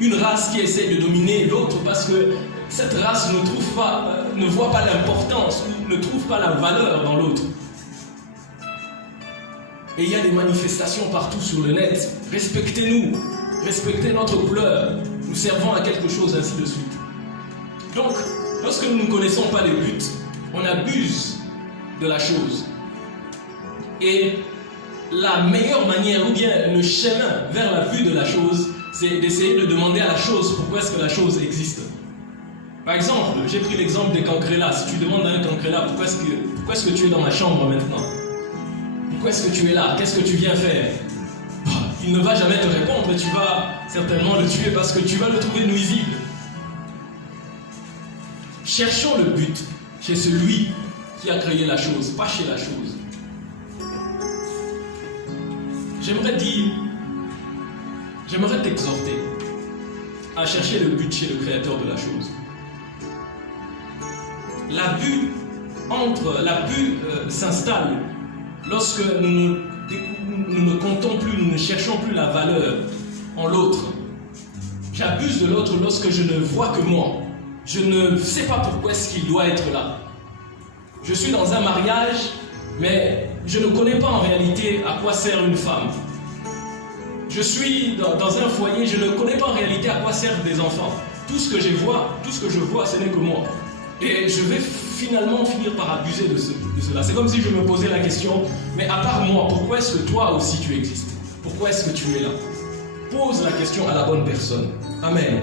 Une race qui essaie de dominer l'autre parce que cette race ne voit pas l'importance ou ne trouve pas la valeur dans l'autre. Et il y a des manifestations partout sur le net. Respectez-nous, respectez notre couleur, nous servons à quelque chose, ainsi de suite. Donc, lorsque nous ne connaissons pas les buts, on abuse de la chose. Et la meilleure manière, ou bien le chemin vers la vue de la chose, c'est d'essayer de demander à la chose pourquoi est-ce que la chose existe. Par exemple, j'ai pris l'exemple des cancrelats. Si tu demandes à un cancrelat pourquoi est-ce que tu es dans ma chambre maintenant? Pourquoi est-ce que tu es là? Qu'est-ce que tu viens faire? Il ne va jamais te répondre et tu vas certainement le tuer parce que tu vas le trouver nuisible. Cherchons le but chez celui qui a créé la chose, pas chez la chose. J'aimerais t'exhorter à chercher le but chez le créateur de la chose. L'abus s'installe lorsque nous ne comptons plus, nous ne cherchons plus la valeur en l'autre. J'abuse de l'autre lorsque je ne vois que moi. Je ne sais pas pourquoi est-ce qu'il doit être là. Je suis dans un mariage, mais je ne connais pas en réalité à quoi sert une femme. Je suis dans un foyer, je ne connais pas en réalité à quoi servent des enfants. Tout ce que je vois, ce n'est que moi. Et je vais finalement finir par abuser de cela. C'est comme si je me posais la question, mais à part moi, pourquoi est-ce que toi aussi tu existes? Pourquoi est-ce que tu es là? Pose la question à la bonne personne. Amen.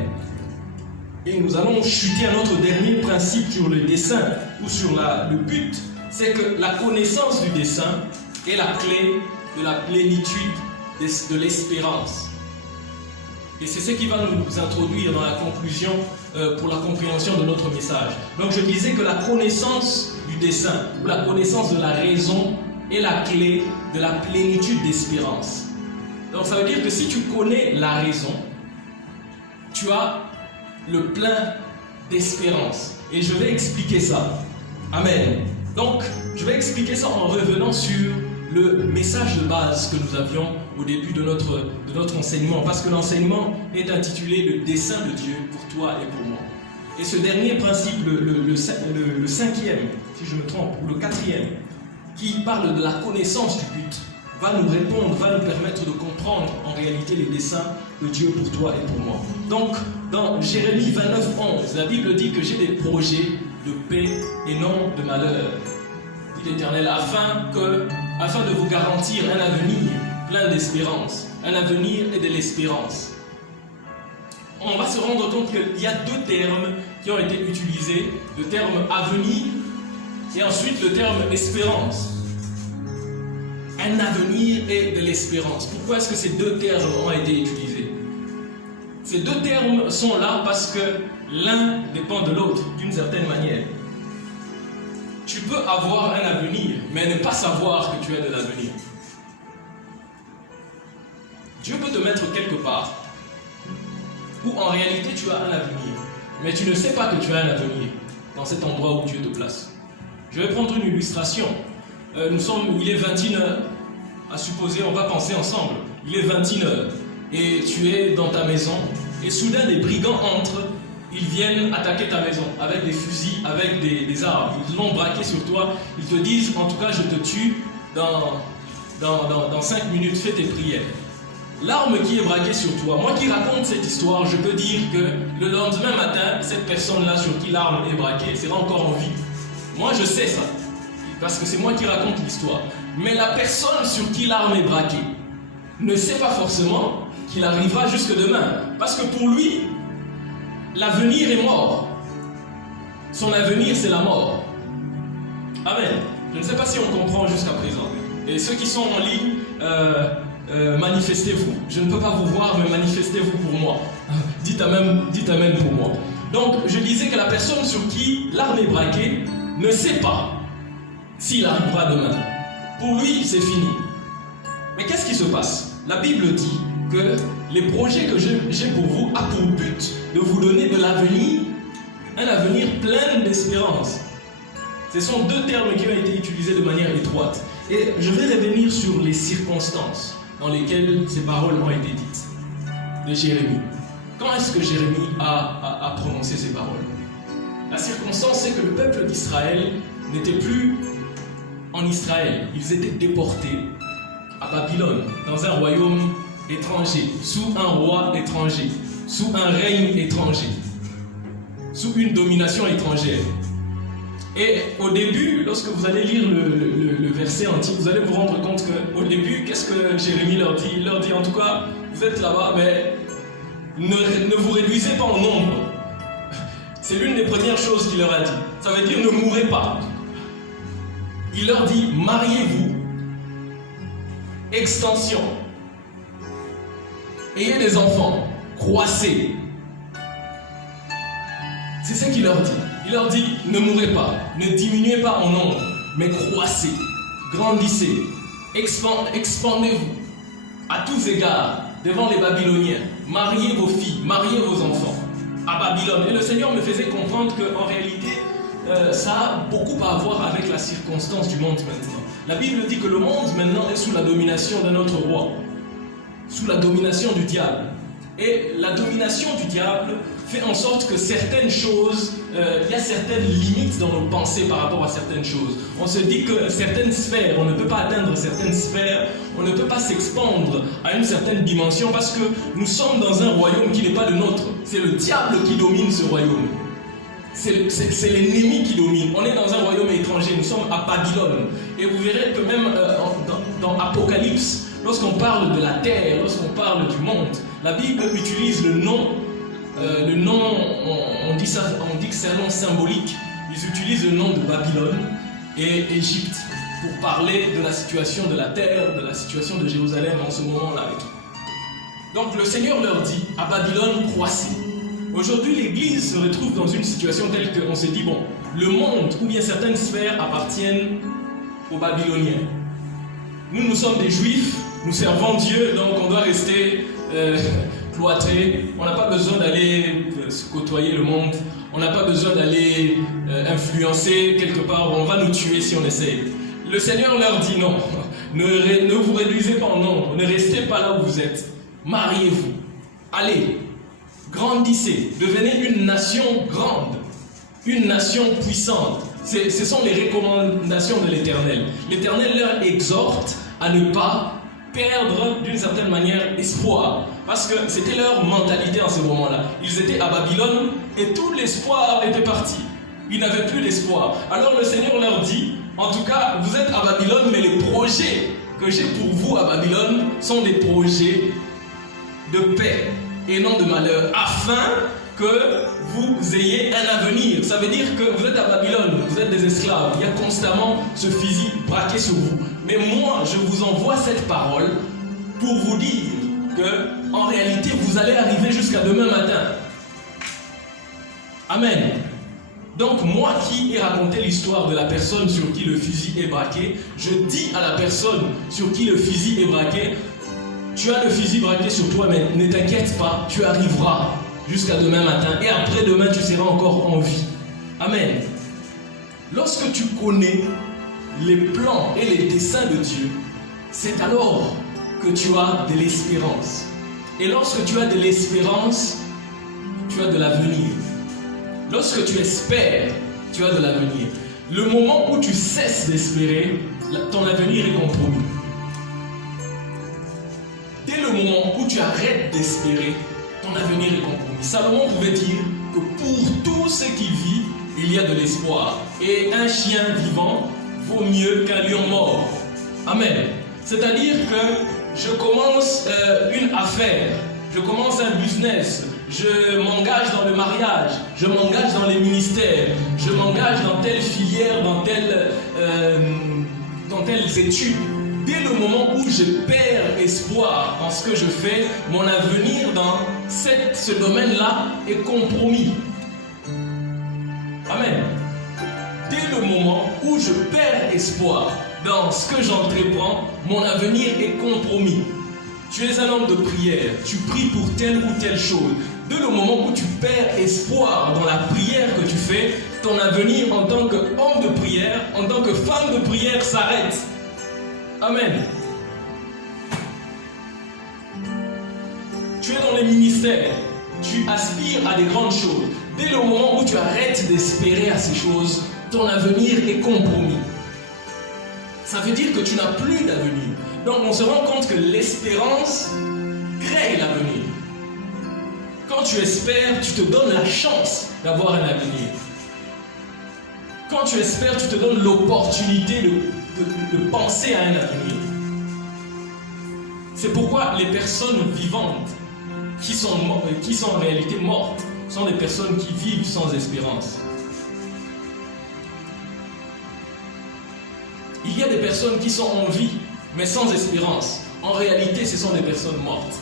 Et nous allons chuter à notre dernier principe sur le dessein ou sur le but. C'est que la connaissance du dessein est la clé de la plénitude de l'espérance. Et c'est ce qui va nous introduire dans la conclusion pour la compréhension de notre message. Donc je disais que la connaissance du dessein, ou la connaissance de la raison, est la clé de la plénitude d'espérance. Donc ça veut dire que si tu connais la raison, tu as le plein d'espérance. Et je vais expliquer ça. Amen. Donc, je vais expliquer ça en revenant sur le message de base que nous avions au début de notre enseignement. Parce que l'enseignement est intitulé « Le dessein de Dieu pour toi et pour moi ». Et ce dernier principe, le cinquième, si je me trompe, ou le quatrième, qui parle de la connaissance du but, va nous répondre, va nous permettre de comprendre en réalité les desseins de Dieu pour toi et pour moi. Donc, dans Jérémie 29, 11, la Bible dit que j'ai des projets de paix et non de malheur, dit l'Éternel, afin de vous garantir un avenir plein d'espérance, un avenir et de l'espérance. On va se rendre compte qu'il y a deux termes qui ont été utilisés, le terme avenir et ensuite le terme espérance. Un avenir et de l'espérance. Pourquoi est-ce que ces deux termes ont été utilisés? Ces deux termes sont là parce que l'un dépend de l'autre, d'une certaine manière. Tu peux avoir un avenir, mais ne pas savoir que tu as de l'avenir. Dieu peut te mettre quelque part, où en réalité tu as un avenir, mais tu ne sais pas que tu as un avenir dans cet endroit où Dieu te place. Je vais prendre une illustration. Il est 21h, à supposer, on va penser ensemble. Il est 21h, et tu es dans ta maison, et soudain des brigands entrent, ils viennent attaquer ta maison, avec des fusils, avec des armes. Ils l'ont braqué sur toi, ils te disent, en tout cas, je te tue dans 5 minutes, fais tes prières. L'arme qui est braquée sur toi, moi qui raconte cette histoire, je peux dire que le lendemain matin, cette personne-là sur qui l'arme est braquée sera encore en vie. Moi, je sais ça. Parce que c'est moi qui raconte l'histoire. Mais la personne sur qui l'arme est braquée ne sait pas forcément qu'il arrivera jusque demain. Parce que pour lui, l'avenir est mort. Son avenir, c'est la mort. Amen. Je ne sais pas si on comprend jusqu'à présent. Et ceux qui sont en ligne, manifestez-vous. Je ne peux pas vous voir, mais manifestez-vous pour moi. Dites amen pour moi. Donc, je disais que la personne sur qui l'arme est braquée ne sait pas s'il arrivera demain. Pour lui, c'est fini. Mais qu'est-ce qui se passe? La Bible dit que les projets que j'ai pour vous a pour but de vous donner de l'avenir, un avenir plein d'espérance. Ce sont deux termes qui ont été utilisés de manière étroite. Et je vais revenir sur les circonstances dans lesquelles ces paroles ont été dites de Jérémie. Quand est-ce que Jérémie a prononcé ces paroles? La circonstance, c'est que le peuple d'Israël n'était plus en Israël. Ils étaient déportés à Babylone, dans un royaume étranger, sous un roi étranger, sous un règne étranger, sous une domination étrangère. Et au début, lorsque vous allez lire le verset entier, vous allez vous rendre compte qu'au début, qu'est-ce que Jérémie leur dit? Il leur dit, en tout cas, vous êtes là-bas, mais ne vous réduisez pas en nombre. C'est l'une des premières choses qu'il leur a dit. Ça veut dire, ne mourrez pas. Il leur dit, mariez-vous, extension, ayez des enfants, croissez. C'est ce qu'il leur dit. Il leur dit, ne mourrez pas, ne diminuez pas en nombre, mais croissez, grandissez, expandez-vous à tous égards devant les Babyloniens. Mariez vos filles, mariez vos enfants à Babylone. Et le Seigneur me faisait comprendre qu'en réalité, ça a beaucoup à voir avec la circonstance du monde maintenant. La Bible dit que le monde maintenant est sous la domination d'un autre roi, sous la domination du diable. Et la domination du diable fait en sorte que certaines choses, il y a certaines limites dans nos pensées par rapport à certaines choses. On se dit que certaines sphères, on ne peut pas atteindre certaines sphères, on ne peut pas s'expandre à une certaine dimension parce que nous sommes dans un royaume qui n'est pas le nôtre. C'est le diable qui domine ce royaume. C'est l'ennemi qui domine. On est dans un royaume étranger, nous sommes à Babylone. Et vous verrez que même dans Apocalypse, lorsqu'on parle de la terre, lorsqu'on parle du monde, la Bible utilise le nom, on dit que c'est un nom symbolique. Ils utilisent le nom de Babylone et Égypte pour parler de la situation de la terre, de la situation de Jérusalem en ce moment-là. Donc le Seigneur leur dit, à Babylone, croissez. Aujourd'hui, l'Église se retrouve dans une situation telle qu'on se dit, bon, le monde ou bien certaines sphères appartiennent aux Babyloniens. Nous sommes des Juifs, nous servons Dieu, donc on doit rester cloîtrés. On n'a pas besoin d'aller se côtoyer le monde. On n'a pas besoin d'aller influencer quelque part. On va nous tuer si on essaye. Le Seigneur leur dit non. Ne vous réduisez pas en nombre. Ne restez pas là où vous êtes. Mariez-vous. Allez. Grandissez. Devenez une nation grande. Une nation puissante. Ce sont les recommandations de l'Éternel. L'Éternel leur exhorte à ne pas perdre d'une certaine manière espoir. Parce que c'était leur mentalité en ce moment-là. Ils étaient à Babylone et tout l'espoir était parti. Ils n'avaient plus d'espoir. Alors le Seigneur leur dit, en tout cas, vous êtes à Babylone, mais les projets que j'ai pour vous à Babylone sont des projets de paix et non de malheur, afin que vous ayez un avenir. Ça veut dire que vous êtes à Babylone, vous êtes des esclaves. Il y a constamment ce fusil braqué sur vous. Mais moi, je vous envoie cette parole pour vous dire que, en réalité, vous allez arriver jusqu'à demain matin. Amen. Donc, moi qui ai raconté l'histoire de la personne sur qui le fusil est braqué, je dis à la personne sur qui le fusil est braqué, tu as le fusil braqué sur toi, mais ne t'inquiète pas, tu arriveras jusqu'à demain matin. Et après-demain, tu seras encore en vie. Amen. Lorsque tu connais les plans et les desseins de Dieu, c'est alors que tu as de l'espérance. Et lorsque tu as de l'espérance, tu as de l'avenir. Lorsque tu espères, tu as de l'avenir. Le moment où tu cesses d'espérer, ton avenir est compromis. Dès le moment où tu arrêtes d'espérer, ton avenir est compromis. Salomon pouvait dire que pour tout ce qui vit, il y a de l'espoir. Et un chien vivant vaut mieux qu'un lion mort. Amen. C'est-à-dire que je commence une affaire, je commence un business, je m'engage dans le mariage, je m'engage dans les ministères, je m'engage dans telle filière, dans telles études. Dès le moment où je perds espoir en ce que je fais, mon avenir dans ce domaine-là est compromis. Amen. Dès le moment où je perds espoir dans ce que j'entreprends, mon avenir est compromis. Tu es un homme de prière, tu pries pour telle ou telle chose. Dès le moment où tu perds espoir dans la prière que tu fais, ton avenir en tant qu'homme de prière, en tant que femme de prière s'arrête. Amen. Tu es dans les ministères, tu aspires à des grandes choses. Dès le moment où tu arrêtes d'espérer à ces choses, ton avenir est compromis. Ça veut dire que tu n'as plus d'avenir. Donc on se rend compte que l'espérance crée l'avenir. Quand tu espères, tu te donnes la chance d'avoir un avenir. Quand tu espères, tu te donnes l'opportunité de penser à un avenir. C'est pourquoi les personnes vivantes qui sont en réalité mortes sont des personnes qui vivent sans espérance. Il y a des personnes qui sont en vie, mais sans espérance. En réalité, ce sont des personnes mortes.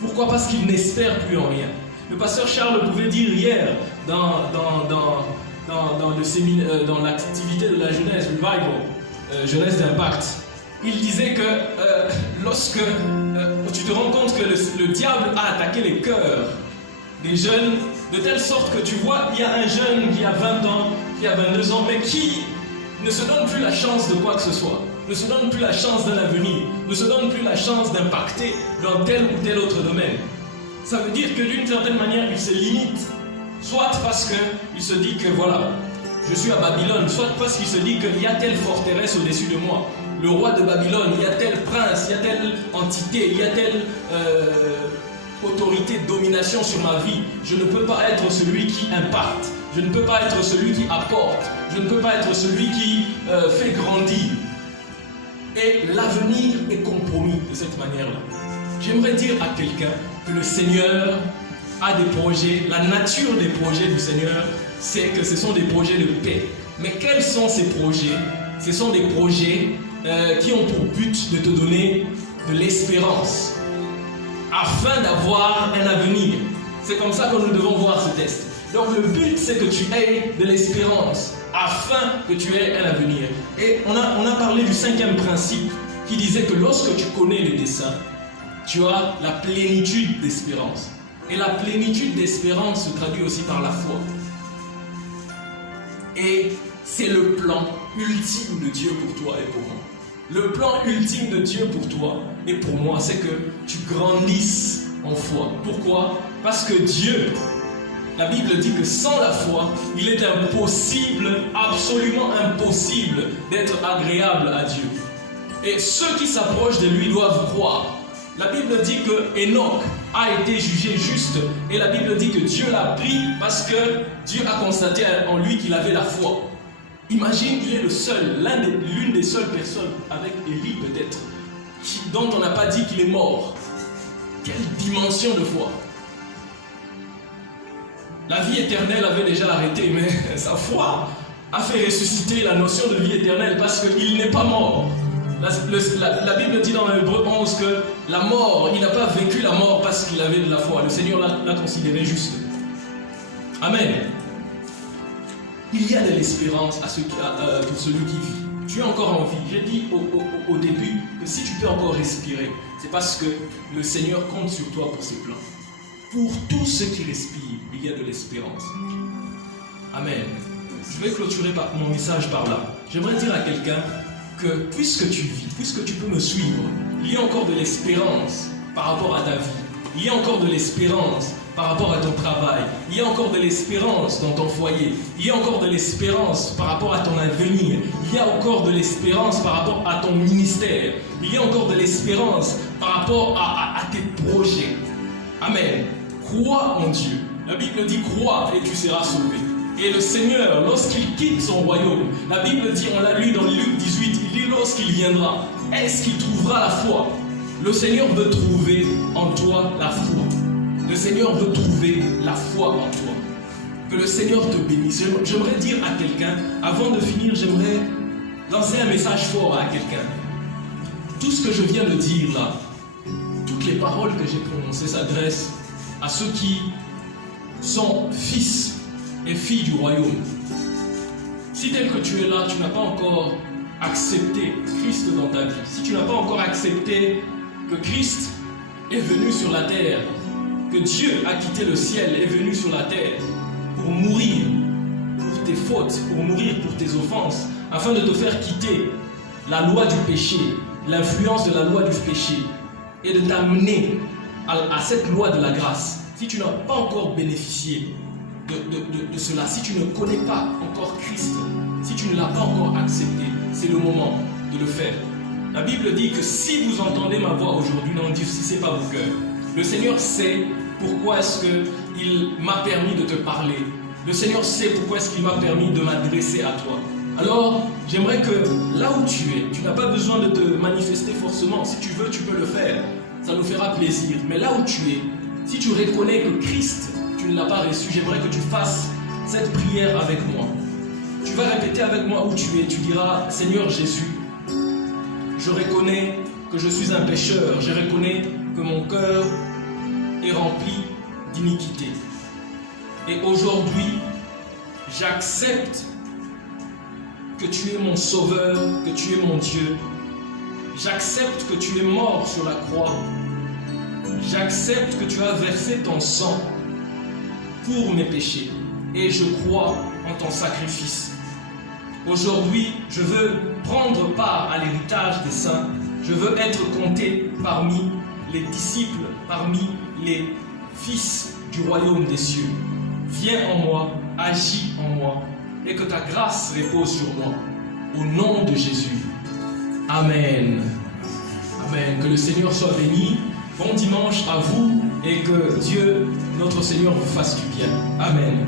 Pourquoi? Parce qu'ils n'espèrent plus en rien. Le pasteur Charles pouvait dire hier, dans l'activité de la jeunesse, Revival, jeunesse d'impact, il disait que lorsque tu te rends compte que le diable a attaqué les cœurs des jeunes, de telle sorte que tu vois, il y a un jeune qui a 20 ans, qui a 22 ans, mais qui ne se donne plus la chance de quoi que ce soit, ne se donne plus la chance d'un avenir, ne se donne plus la chance d'impacter dans tel ou tel autre domaine. Ça veut dire que d'une certaine manière, il se limite, soit parce qu'il se dit que voilà, je suis à Babylone, soit parce qu'il se dit qu'il y a telle forteresse au-dessus de moi, le roi de Babylone, il y a tel prince, il y a telle entité, il y a telle autorité de domination sur ma vie. Je ne peux pas être celui qui impacte, je ne peux pas être celui qui apporte, je ne peux pas être celui qui fait grandir. Et l'avenir est compromis de cette manière-là. J'aimerais dire à quelqu'un que le Seigneur a des projets, la nature des projets du Seigneur, c'est que ce sont des projets de paix. Mais quels sont ces projets? Ce sont des projets qui ont pour but de te donner de l'espérance. afin d'avoir un avenir. C'est comme ça que nous devons voir ce texte. Donc le but, c'est que tu aies de l'espérance, afin que tu aies un avenir. Et on a parlé du 5e principe, qui disait que lorsque tu connais le dessein, tu as la plénitude d'espérance. Et la plénitude d'espérance se traduit aussi par la foi. Et c'est le plan ultime de Dieu pour toi et pour moi. Le plan ultime de Dieu pour toi et pour moi, c'est que tu grandisses en foi. Pourquoi? Parce que Dieu, la Bible dit que sans la foi, il est impossible, absolument impossible d'être agréable à Dieu. Et ceux qui s'approchent de lui doivent croire. La Bible dit que Enoch a été jugé juste et la Bible dit que Dieu l'a pris parce que Dieu a constaté en lui qu'il avait la foi. Imagine, il est le seul, l'une des seules personnes, avec Élie peut-être, dont on n'a pas dit qu'il est mort. Quelle dimension de foi! La vie éternelle avait déjà arrêté, mais sa foi a fait ressusciter la notion de vie éternelle parce qu'il n'est pas mort. La Bible dit dans Hébreux 11 que la mort, il n'a pas vécu la mort parce qu'il avait de la foi. Le Seigneur l'a considéré juste. Amen. Il y a de l'espérance pour celui qui vit. Tu es encore en vie. J'ai dit au début que si tu peux encore respirer, c'est parce que le Seigneur compte sur toi pour ses plans. Pour tous ceux qui respirent, il y a de l'espérance. Amen. Je vais clôturer mon message par là. J'aimerais dire à quelqu'un que puisque tu vis, puisque tu peux me suivre, il y a encore de l'espérance par rapport à ta vie. Il y a encore de l'espérance par rapport à ton travail. Il y a encore de l'espérance dans ton foyer. Il y a encore de l'espérance par rapport à ton avenir. Il y a encore de l'espérance par rapport à ton ministère. Il y a encore de l'espérance par rapport à tes projets. Amen. Crois en Dieu. La Bible dit crois et tu seras sauvé. Et le Seigneur, lorsqu'il quitte son royaume, la Bible dit, on l'a lu dans Luc 18, il dit lorsqu'il viendra, est-ce qu'il trouvera la foi? Le Seigneur veut trouver en toi la foi. Le Seigneur veut trouver la foi en toi. Que le Seigneur te bénisse. J'aimerais dire à quelqu'un, avant de finir, j'aimerais lancer un message fort à quelqu'un. Tout ce que je viens de dire là, toutes les paroles que j'ai prononcées s'adressent à ceux qui sont fils et filles du royaume. Si tel que tu es là, tu n'as pas encore accepté Christ dans ta vie, si tu n'as pas encore accepté que Christ est venu sur la terre, que Dieu a quitté le ciel, est venu sur la terre pour mourir pour tes fautes, pour mourir pour tes offenses, afin de te faire quitter la loi du péché, l'influence de la loi du péché, et de t'amener à cette loi de la grâce. Si tu n'as pas encore bénéficié de cela, si tu ne connais pas encore Christ, si tu ne l'as pas encore accepté, c'est le moment de le faire. La Bible dit que si vous entendez ma voix aujourd'hui, n'endurcissez pas vos cœurs. Le Seigneur sait pourquoi est-ce qu'il m'a permis de te parler. Le Seigneur sait pourquoi est-ce qu'il m'a permis de m'adresser à toi. Alors, j'aimerais que là où tu es, tu n'as pas besoin de te manifester forcément. Si tu veux, tu peux le faire. Ça nous fera plaisir. Mais là où tu es, si tu reconnais que Christ, tu ne l'as pas reçu, j'aimerais que tu fasses cette prière avec moi. Tu vas répéter avec moi où tu es. Tu diras, Seigneur Jésus, je reconnais que je suis un pécheur. Je reconnais que mon cœur est rempli d'iniquité. Et aujourd'hui, j'accepte que tu es mon sauveur, que tu es mon Dieu. J'accepte que tu es mort sur la croix. J'accepte que tu as versé ton sang pour mes péchés. Et je crois en ton sacrifice. Aujourd'hui, je veux prendre part à l'héritage des saints. Je veux être compté parmi les disciples, parmi les fils du royaume des cieux. Viens en moi, agis en moi, et que ta grâce repose sur moi. Au nom de Jésus. Amen. Amen. Que le Seigneur soit béni. Bon dimanche à vous et que Dieu, notre Seigneur, vous fasse du bien. Amen.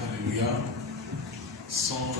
Alléluia. Sans